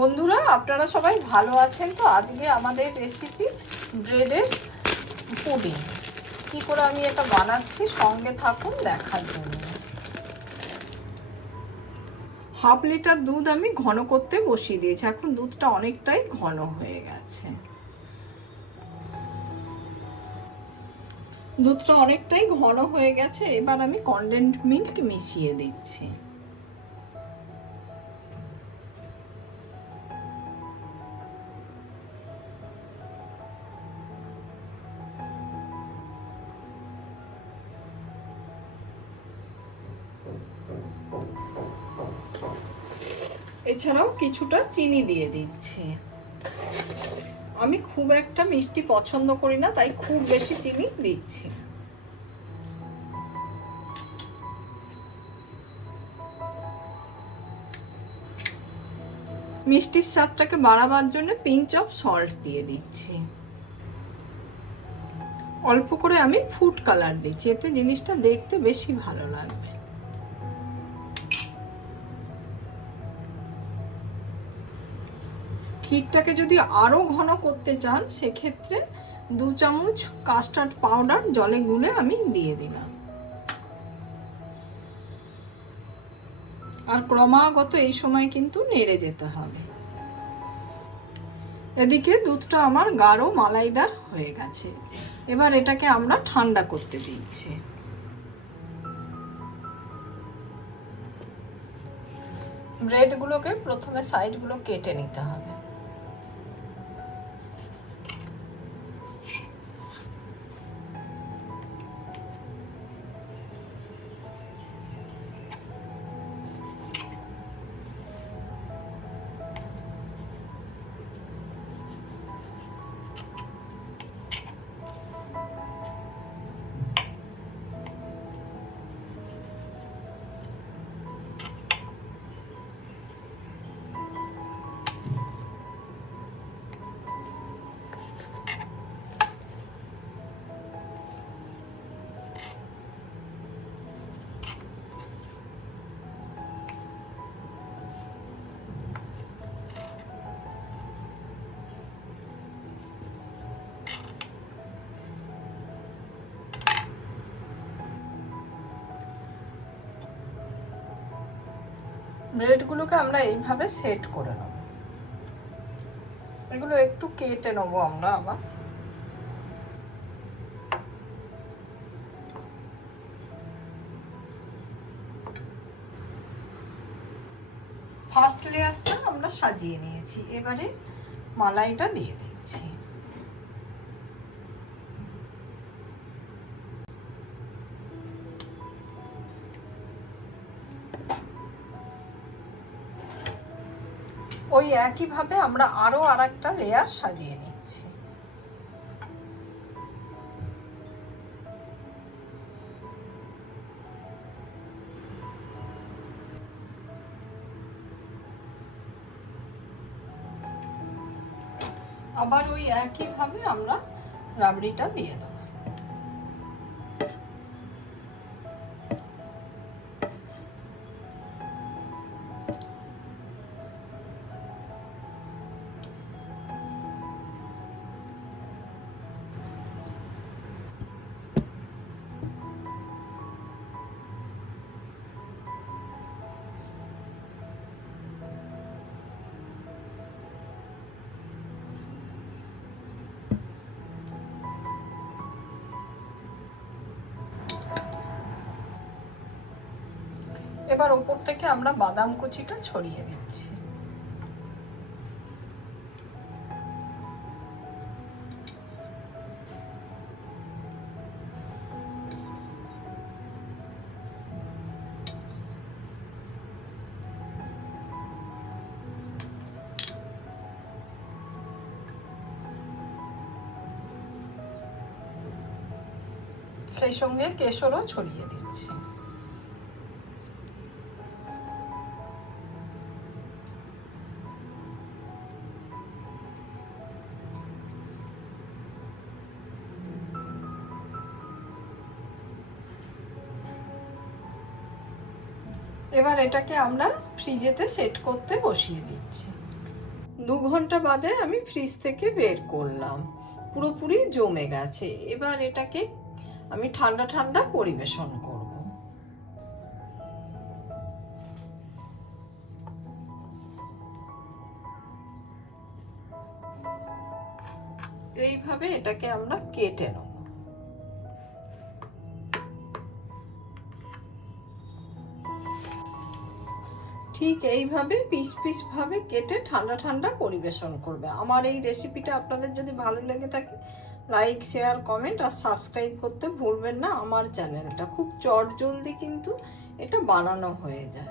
বন্ধুরা, আপনারা সবাই ভালো আছেন তো? আজকে আমাদের রেসিপি ব্রেডের পুডিং। কি করে আমি এটা বানাচ্ছি সঙ্গে থাকুন দেখার জন্য। হাফ লিটার দুধ আমি ঘন করতে বসিয়ে দিয়েছি। এখন দুধটা অনেকটাই ঘন হয়ে গেছে। দুধটা অনেকটাই ঘন হয়ে গেছে। এবার আমি কনডেন্সড মিল্ক মিশিয়ে দিচ্ছি। এছাড়াও কিছুটা চিনি দিয়ে দিচ্ছি। আমি খুব একটা মিষ্টি পছন্দ করি না, তাই খুব বেশি চিনি দিচ্ছি। মিষ্টির স্বাদটাকে বাড়াবার জন্য পিঞ্চ অফ সল্ট দিয়ে দিচ্ছি। অল্প করে আমি ফুড কালার দিচ্ছি, এতে জিনিসটা দেখতে বেশি ভালো লাগবে। ক্ষীরটাকে যদি আরো ঘন করতে চান সেক্ষেত্রে 2 চামচ কাস্টার্ড পাউডার জলে গুলে আমি দিয়ে দিলাম। আর ক্রমাগত এই সময় কিন্তু নেড়ে যেতে হবে। এদিকে দুধটা আমার গাঢ় মালাইদার হয়ে গেছে। এবার এটাকে আমরা ঠান্ডা করতে দিচ্ছি। ব্রেডগুলোকে প্রথমে সাইডগুলো কেটে নিতে হবে। ব্রেডগুলোকে আমরা এইভাবে সেট করে নেব। এগুলো একটু কেটে নেবো আমরা আবার। ফার্স্ট লেয়ারটা আমরা সাজিয়ে নিয়েছি, এবারে মালাইটা দিয়ে দিচ্ছি। ওই একইভাবে আমরা আরো আরেকটা লেয়ার সাজিয়ে নিচ্ছি। আবার ওই একইভাবে আমরা রাবড়িটা দিয়ে দেবো। এবার উপর থেকে আমরা বাদাম কুচিটা ছড়িয়ে দিচ্ছি। সেই সঙ্গে কেশরও ছড়িয়ে দিচ্ছি। এবার এটাকে আমরা ফ্রিজেতে সেট করতে বসিয়ে দিচ্ছি। 2 ঘন্টা বাদে আমি ফ্রিজ থেকে বের করলাম, পুরোপুরি জমে গেছে। এবার এটাকে আমি ঠান্ডা ঠান্ডা পরিবেশন করব। এইভাবে এটাকে আমরা কেটে নেব। ঠিক এইভাবে পিস পিস ভাবে কেটে ঠান্ডা ঠান্ডা পরিবেশন করবে। আমার এই রেসিপিটা আপনাদের যদি ভালো লেগে থাকে, লাইক, শেয়ার, কমেন্ট আর সাবস্ক্রাইব করতে ভুলবেন না আমার চ্যানেলটা। খুব চটজলদি কিন্তু এটা বানানো হয়ে যায়।